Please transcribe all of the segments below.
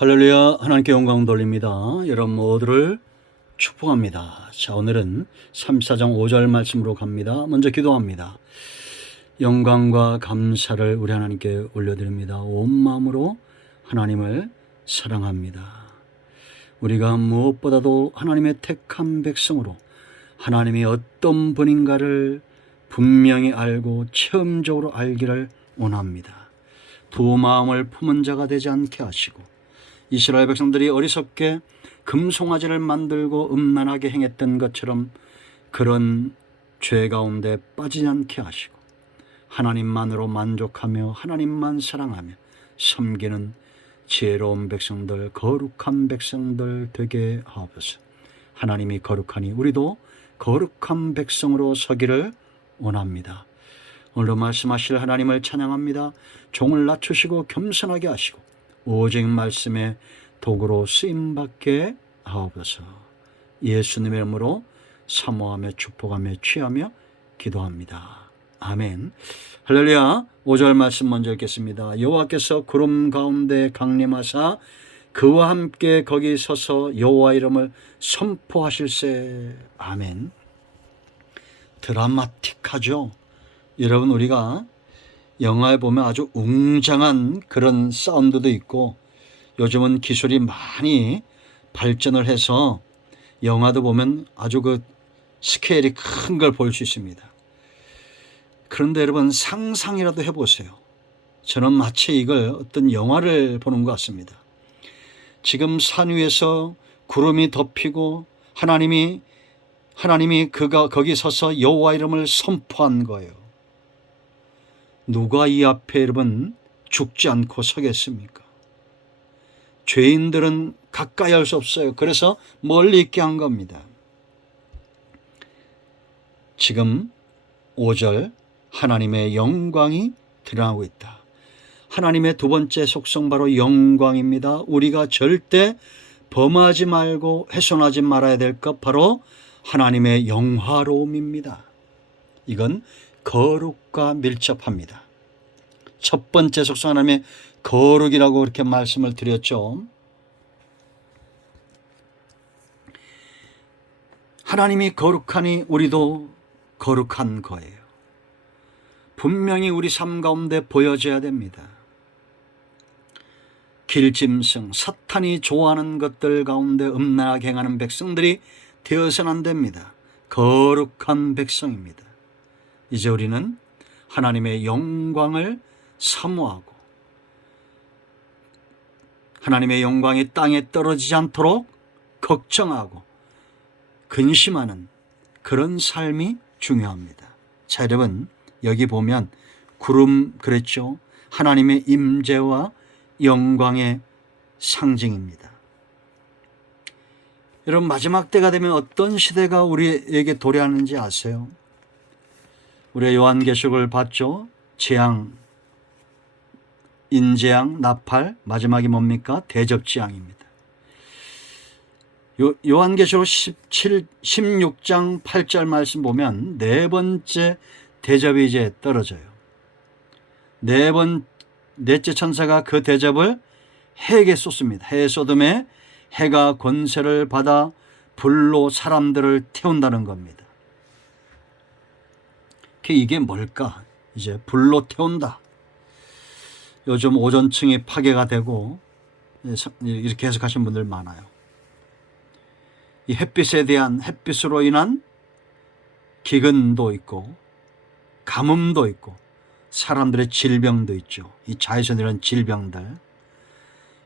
할렐루야. 하나님께 영광 돌립니다. 여러분 모두를 축복합니다. 자, 오늘은 34장 5절 말씀으로 갑니다. 먼저 기도합니다. 영광과 감사를 우리 하나님께 올려드립니다. 온 마음으로 하나님을 사랑합니다. 우리가 무엇보다도 하나님의 택한 백성으로 하나님이 어떤 분인가를 분명히 알고 체험적으로 알기를 원합니다. 두 마음을 품은 자가 되지 않게 하시고, 이스라엘 백성들이 어리석게 금송아지를 만들고 음란하게 행했던 것처럼 그런 죄 가운데 빠지지 않게 하시고, 하나님만으로 만족하며 하나님만 사랑하며 섬기는 지혜로운 백성들, 거룩한 백성들 되게 하옵소서. 하나님이 거룩하니 우리도 거룩한 백성으로 서기를 원합니다. 오늘도 말씀하실 하나님을 찬양합니다. 종을 낮추시고 겸손하게 하시고 오직 말씀의 도구로 쓰임받게 하옵소서. 예수님의 이름으로 사모하며 축복하며 취하며 기도합니다. 아멘. 할렐루야. 5절 말씀 먼저 읽겠습니다. 여호와께서 구름 가운데 강림하사 그와 함께 거기 서서 여호와 이름을 선포하실세. 아멘. 드라마틱하죠. 여러분, 우리가 영화에 보면 아주 웅장한 그런 사운드도 있고, 요즘은 기술이 많이 발전을 해서 영화도 보면 아주 그 스케일이 큰 걸 볼 수 있습니다. 그런데 여러분, 상상이라도 해보세요. 저는 마치 이걸 어떤 영화를 보는 것 같습니다. 지금 산 위에서 구름이 덮이고 하나님이 그가 거기 서서 여호와 이름을 선포한 거예요. 누가 이 앞에 여러분 죽지 않고 서겠습니까? 죄인들은 가까이 할 수 없어요. 그래서 멀리 있게 한 겁니다. 지금 5절, 하나님의 영광이 드러나고 있다. 하나님의 두 번째 속성 바로 영광입니다. 우리가 절대 범하지 말고 훼손하지 말아야 될 것 바로 하나님의 영화로움입니다. 이건 거룩과 밀접합니다. 첫 번째 속성 하나님의 거룩이라고 이렇게 말씀을 드렸죠. 하나님이 거룩하니 우리도 거룩한 거예요. 분명히 우리 삶 가운데 보여져야 됩니다. 길짐승, 사탄이 좋아하는 것들 가운데 음란하게 행하는 백성들이 되어서는 안 됩니다. 거룩한 백성입니다. 이제 우리는 하나님의 영광을 사모하고 하나님의 영광이 땅에 떨어지지 않도록 걱정하고 근심하는 그런 삶이 중요합니다. 자, 여러분, 여기 보면 구름 그랬죠. 하나님의 임재와 영광의 상징입니다. 여러분, 마지막 때가 되면 어떤 시대가 우리에게 도래하는지 아세요? 우리가 요한계시록을 봤죠. 재앙, 인재앙, 나팔, 마지막이 뭡니까? 대접재앙입니다. 요한계시록 16장 8절 말씀 보면 네 번째 대접이 이제 떨어져요. 넷째 천사가 그 대접을 해에게 쏟습니다. 해에 쏟음에 해가 권세를 받아 불로 사람들을 태운다는 겁니다. 이게 뭘까? 이제 불로 태운다. 요즘 오존층이 파괴가 되고 이렇게 해석하신 분들 많아요. 이 햇빛으로 인한 기근도 있고 가뭄도 있고 사람들의 질병도 있죠. 이 자외선에 이런 질병들,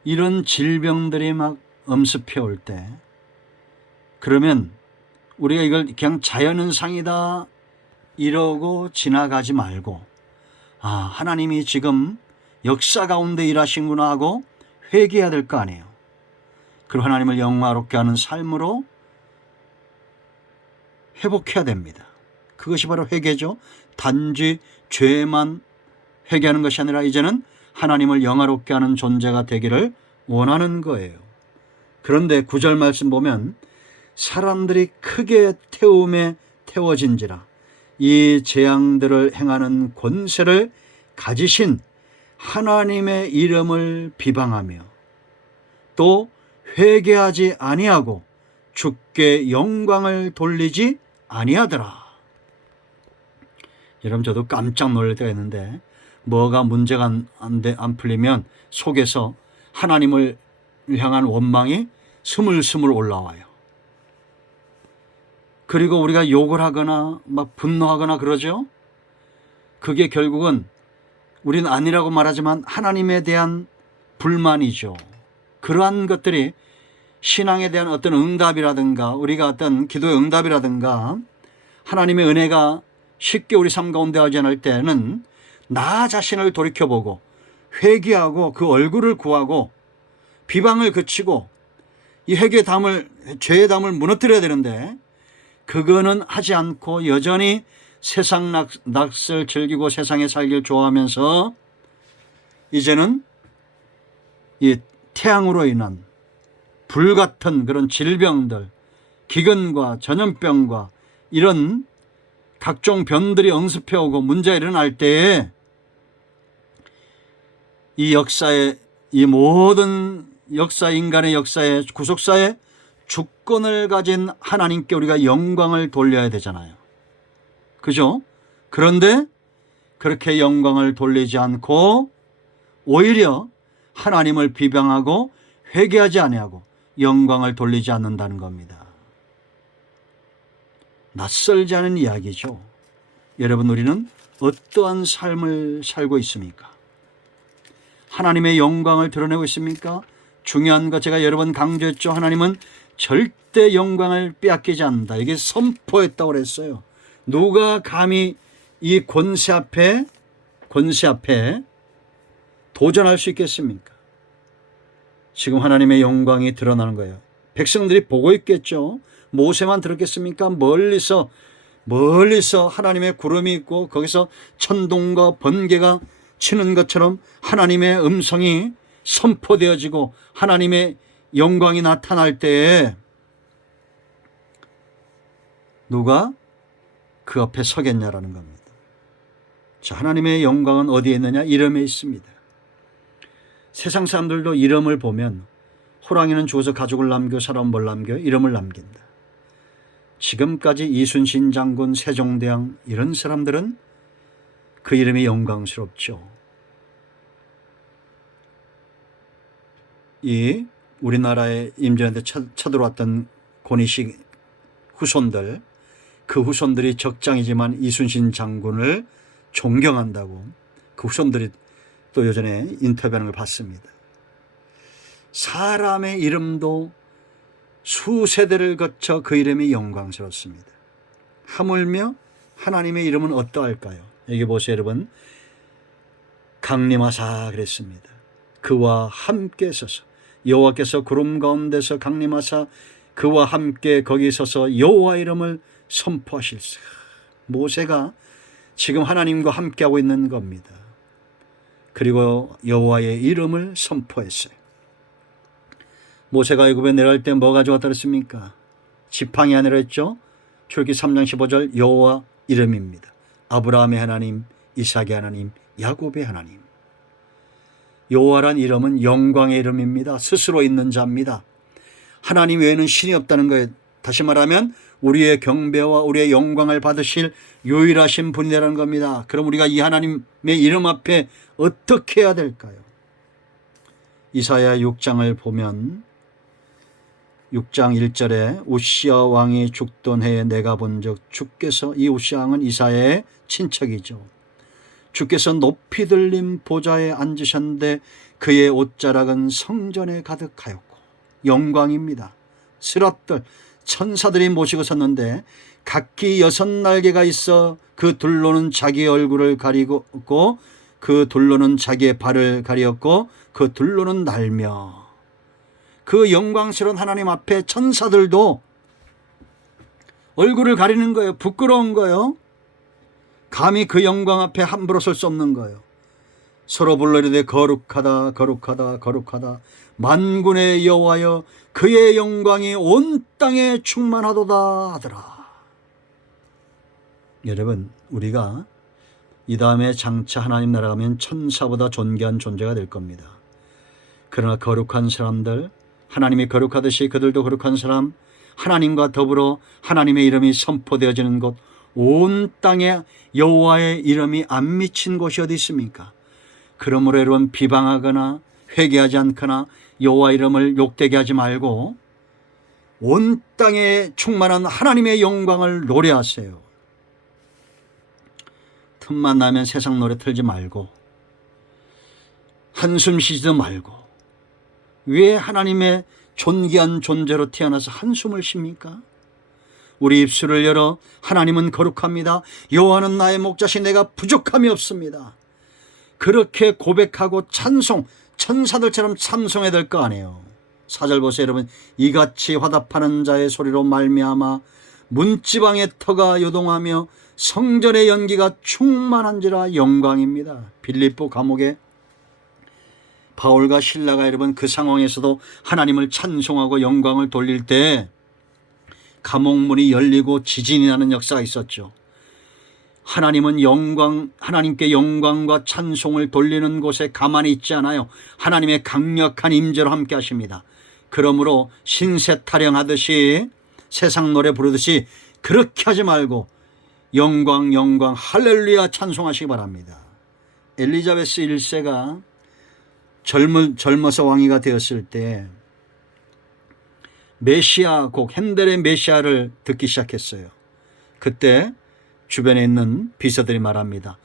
이런 질병들이 막 엄습해 올 때, 그러면 우리가 이걸 그냥 자연현상이다 이러고 지나가지 말고, 하나님이 지금 역사 가운데 일하신구나 하고 회개해야 될 거 아니에요. 그리고 하나님을 영화롭게 하는 삶으로 회복해야 됩니다. 그것이 바로 회개죠. 단지 죄만 회개하는 것이 아니라 이제는 하나님을 영화롭게 하는 존재가 되기를 원하는 거예요. 그런데 9절 말씀 보면 사람들이 크게 태움에 태워진지라 이 재앙들을 행하는 권세를 가지신 하나님의 이름을 비방하며 또 회개하지 아니하고 주께 영광을 돌리지 아니하더라. 여러분, 저도 깜짝 놀랄 때가 있는데 뭐가 문제가 안 풀리면 속에서 하나님을 향한 원망이 스물스물 올라와요. 그리고 우리가 욕을 하거나 막 분노하거나 그러죠. 그게 결국은 우리는 아니라고 말하지만 하나님에 대한 불만이죠. 그러한 것들이 신앙에 대한 어떤 응답이라든가 우리가 어떤 기도의 응답이라든가 하나님의 은혜가 쉽게 우리 삶 가운데 하지 않을 때는 나 자신을 돌이켜보고 회개하고 그 얼굴을 구하고 비방을 그치고 이 회개의 담을, 죄의 담을 무너뜨려야 되는데 그거는 하지 않고 여전히 세상 낯을 즐기고 세상에 살길 좋아하면서 이제는 이 태양으로 인한 불같은 그런 질병들, 기근과 전염병과 이런 각종 병들이 응습해오고 문제가 일어날 때에 이 역사에, 이 모든 역사, 인간의 역사에, 구속사에 주권을 가진 하나님께 우리가 영광을 돌려야 되잖아요. 그죠? 그런데 그렇게 영광을 돌리지 않고 오히려 하나님을 비방하고 회개하지 아니하고 영광을 돌리지 않는다는 겁니다. 낯설지 않은 이야기죠. 여러분, 우리는 어떠한 삶을 살고 있습니까? 하나님의 영광을 드러내고 있습니까? 중요한 거 제가 여러 번 강조했죠. 하나님은 절대 영광을 빼앗기지 않는다. 이게 선포했다고 그랬어요. 누가 감히 이 권세 앞에 도전할 수 있겠습니까? 지금 하나님의 영광이 드러나는 거예요. 백성들이 보고 있겠죠. 모세만 들었겠습니까? 멀리서 하나님의 구름이 있고 거기서 천둥과 번개가 치는 것처럼 하나님의 음성이 선포되어지고 하나님의 영광이 나타날 때에 누가 그 앞에 서겠냐라는 겁니다. 자, 하나님의 영광은 어디에 있느냐? 이름에 있습니다. 세상 사람들도 이름을 보면 호랑이는 죽어서 가죽을 남겨 사람은 뭘 남겨? 이름을 남긴다. 지금까지 이순신 장군, 세종대왕 이런 사람들은 그 이름이 영광스럽죠. 이 우리나라에 임진한테 쳐들어왔던 고니식 후손들, 그 후손들이 적장이지만 이순신 장군을 존경한다고 그 후손들이 또 예전에 인터뷰하는 걸 봤습니다. 사람의 이름도 수세대를 거쳐 그 이름이 영광스럽습니다. 하물며 하나님의 이름은 어떠할까요? 여기 보세요, 여러분. 강림하사 그랬습니다. 그와 함께 서서 여호와께서 구름 가운데서 강림하사 그와 함께 거기 서서 여호와 이름을 선포하실세. 모세가 지금 하나님과 함께하고 있는 겁니다. 그리고 여호와의 이름을 선포했어요. 모세가 애굽에 내려갈 때 뭐 가져왔다 그랬습니까? 지팡이 아니라 했죠. 출애굽기 3장 15절 여호와 이름입니다. 아브라함의 하나님, 이삭의 하나님, 야곱의 하나님. 여호와란 이름은 영광의 이름입니다. 스스로 있는 자입니다. 하나님 외에는 신이 없다는 거예요. 다시 말하면 우리의 경배와 우리의 영광을 받으실 유일하신 분이라는 겁니다. 그럼 우리가 이 하나님의 이름 앞에 어떻게 해야 될까요? 이사야 6장을 보면 6장 1절에 우시야 왕이 죽던 해에 내가 본즉 주께서, 이 우시야 왕은 이사야의 친척이죠. 주께서 높이 들린 보좌에 앉으셨는데 그의 옷자락은 성전에 가득하였고, 영광입니다. 스랍들 천사들이 모시고 섰는데 각기 6날개가 있어 그 둘로는 자기의 얼굴을 가리고 그 둘로는 자기의 발을 가리었고 그 둘로는 날며, 그 영광스러운 하나님 앞에 천사들도 얼굴을 가리는 거예요. 부끄러운 거예요. 감히 그 영광 앞에 함부로 설 수 없는 거예요. 서로 불러 이르되 거룩하다 거룩하다 거룩하다 만군의 여호와여 그의 영광이 온 땅에 충만하도다 하더라. 여러분, 우리가 이 다음에 장차 하나님 나라 가면 천사보다 존귀한 존재가 될 겁니다. 그러나 거룩한 사람들, 하나님이 거룩하듯이 그들도 거룩한 사람, 하나님과 더불어 하나님의 이름이 선포되어지는 곳, 온 땅에 여호와의 이름이 안 미친 곳이 어디 있습니까? 그러므로 여러분, 비방하거나 회개하지 않거나 여호와 이름을 욕되게 하지 말고 온 땅에 충만한 하나님의 영광을 노래하세요. 틈만 나면 세상 노래 틀지 말고 한숨 쉬지도 말고, 왜 하나님의 존귀한 존재로 태어나서 한숨을 쉽니까? 우리 입술을 열어 하나님은 거룩합니다, 여호와는 나의 목자시 내가 부족함이 없습니다, 그렇게 고백하고 찬송, 천사들처럼 찬송해야 될 거 아니에요. 4절 보세요 여러분. 이같이 화답하는 자의 소리로 말미암아 문지방의 터가 요동하며 성전의 연기가 충만한지라 영광입니다. 빌립보 감옥에 바울과 실라가 여러분 그 상황에서도 하나님을 찬송하고 영광을 돌릴 때 감옥문이 열리고 지진이 나는 역사가 있었죠. 하나님은 하나님께 영광과 찬송을 돌리는 곳에 가만히 있지 않아요. 하나님의 강력한 임재로 함께 하십니다. 그러므로 신세 타령하듯이 세상 노래 부르듯이 그렇게 하지 말고 영광 영광 할렐루야 찬송하시기 바랍니다. 엘리자베스 1세가 젊어서 왕위가 되었을 때 메시아 곡, 핸델의 메시아를 듣기 시작했어요. 그때 주변에 있는 비서들이 말합니다.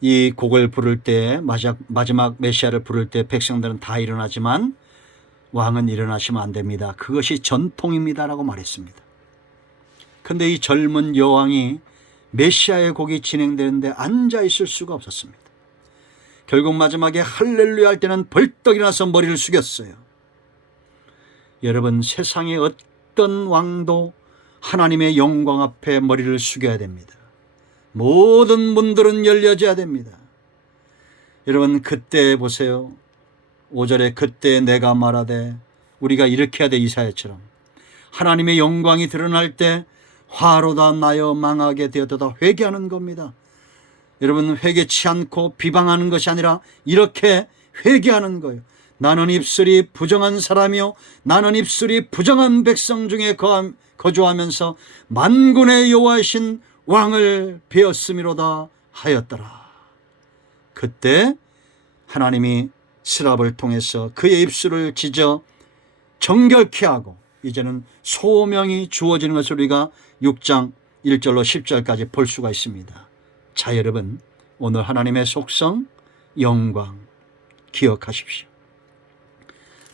이 곡을 부를 때, 마지막 메시아를 부를 때 백성들은 다 일어나지만 왕은 일어나시면 안 됩니다. 그것이 전통입니다라고 말했습니다. 그런데 이 젊은 여왕이 메시아의 곡이 진행되는데 앉아 있을 수가 없었습니다. 결국 마지막에 할렐루야 할 때는 벌떡 일어나서 머리를 숙였어요. 여러분, 세상의 어떤 왕도 하나님의 영광 앞에 머리를 숙여야 됩니다. 모든 문들은 열려져야 됩니다. 여러분, 그때 보세요. 5절에 그때 내가 말하되, 우리가 이렇게 해야 돼. 이사야처럼 하나님의 영광이 드러날 때 화로다 나여 망하게 되었다 회개하는 겁니다. 여러분, 회개치 않고 비방하는 것이 아니라 이렇게 회개하는 거예요. 나는 입술이 부정한 사람이요 나는 입술이 부정한 백성 중에 거주하면서 만군의 여호와이신 왕을 배었음이로다 하였더라. 그때 하나님이 스랍을 통해서 그의 입술을 찢어 정결케 하고 이제는 소명이 주어지는 것을 우리가 6장 1절로 10절까지 볼 수가 있습니다. 자, 여러분, 오늘 하나님의 속성 영광 기억하십시오.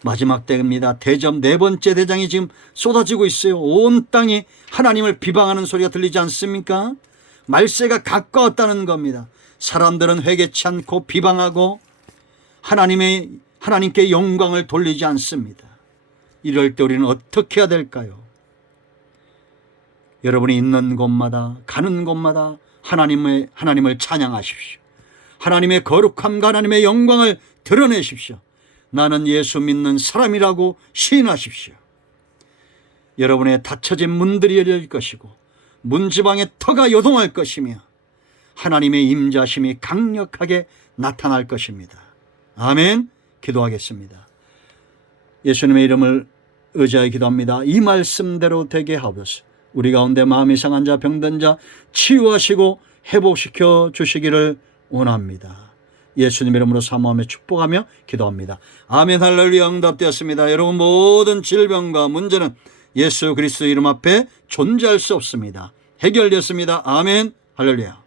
마지막 때입니다. 대접 네 번째 대장이 지금 쏟아지고 있어요. 온 땅이 하나님을 비방하는 소리가 들리지 않습니까? 말세가 가까웠다는 겁니다. 사람들은 회개치 않고 비방하고 하나님께 영광을 돌리지 않습니다. 이럴 때 우리는 어떻게 해야 될까요? 여러분이 있는 곳마다 가는 곳마다 하나님을 찬양하십시오. 하나님의 거룩함과 하나님의 영광을 드러내십시오. 나는 예수 믿는 사람이라고 시인하십시오. 여러분의 닫혀진 문들이 열릴 것이고 문지방의 터가 요동할 것이며 하나님의 임자심이 강력하게 나타날 것입니다. 아멘. 기도하겠습니다. 예수님의 이름을 의지하여 기도합니다. 이 말씀대로 되게 하옵소서. 우리 가운데 마음이 상한 자, 병든 자 치유하시고 회복시켜 주시기를 원합니다. 예수님 이름으로 사모하며 축복하며 기도합니다. 아멘. 할렐루야. 응답되었습니다. 여러분, 모든 질병과 문제는 예수 그리스도 이름 앞에 존재할 수 없습니다. 해결되었습니다. 아멘. 할렐루야.